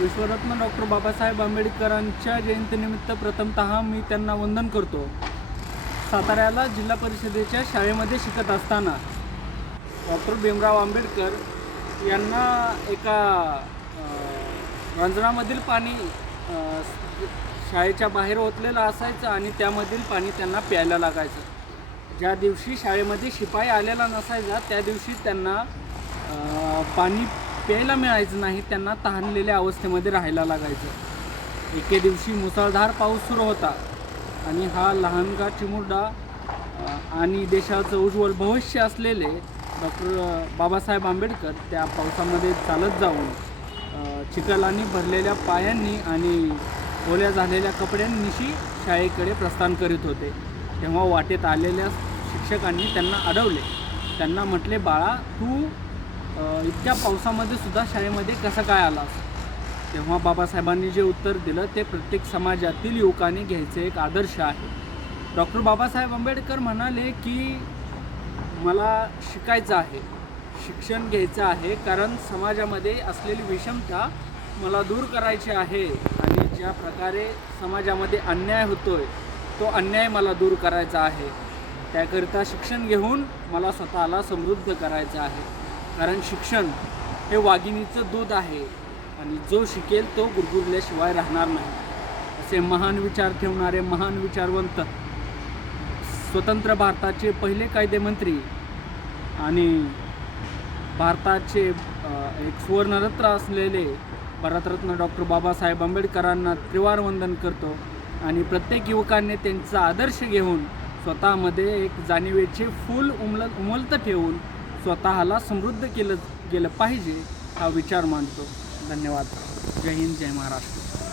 विश्वरत्न doctor Babasaheb आंबेडकरांच्या जयंतीनिमित्त प्रथमतः मी त्यांना वंदन करतो। साताऱ्याला जिल्हा परिषदेच्या शाळेमध्ये शिकत असताना डॉक्टर भीमराव आंबेडकर यांना एका रंजनामधील पाणी शाळेच्या बाहेर ओतलेलं असायचं आणि त्यामधील पाणी त्यांना प्यायला लागायचं। ज्या दिवशी शाळेमध्ये शिपाई आलेला नसायचा त्या दिवशी त्यांना पाणी प्यायला मिळायचं नाही, त्यांना तहानलेल्या अवस्थेमध्ये राहायला लागायचं। एके दिवशी मुसळधार पाऊस सुरू होता आणि हा लहानगा चिमुरडा आणि देशाचं उज्ज्वल भविष्य असलेले डॉक्टर बाबासाहेब आंबेडकर त्या पावसामध्ये चालत जाऊन चिखलानी भरलेल्या पायांनी आणि ओल्या झालेल्या कपड्यांनिशी शाळेकडे प्रस्थान करीत होते। तेव्हा वाटेत आलेल्या शिक्षकांनी त्यांना अडवले। त्यांना म्हटले, बाळा, तू इतक्या पावसामध्ये सुद्धा शाळेमध्ये कसं काय आलास? तेव्हा बाबासाहेबांनी जे उत्तर दिलं ते प्रत्येक समाजातील युवकांनी घ्यायचे एक आदर्श आहे। डॉक्टर बाबासाहेब आंबेडकर म्हणाले की मला शिकायचं आहे, शिक्षण घ्यायचं आहे, कारण समाजामध्ये असलेली विषमता मला दूर करायची आहे आणि ज्या प्रकारे समाजामध्ये अन्याय होतोय तो अन्याय मला दूर करायचा आहे। त्याकरिता शिक्षण घेऊन मला स्वतःला समृद्ध करायचं आहे, कारण शिक्षण हे वाघिणीचं दूध आहे आणि जो शिकेल तो गुरगुरल्याशिवाय राहणार नाही। असे महान विचार ठेवणारे महान विचारवंत स्वतंत्र भारताचे पहिले कायदेमंत्री आणि भारताचे एक सुवर्णरत्न असलेले भारतरत्न डॉक्टर बाबासाहेब आंबेडकरांना त्रिवार वंदन करतो आणि प्रत्येक युवकांनी त्यांचा आदर्श घेऊन स्वतःमध्ये एक जाणीवेचे फूल उमलतं ठेवून स्वतःला समृद्ध केलं गेलं पाहिजे हा विचार मांडतो। धन्यवाद। जय हिंद, जय महाराष्ट्र।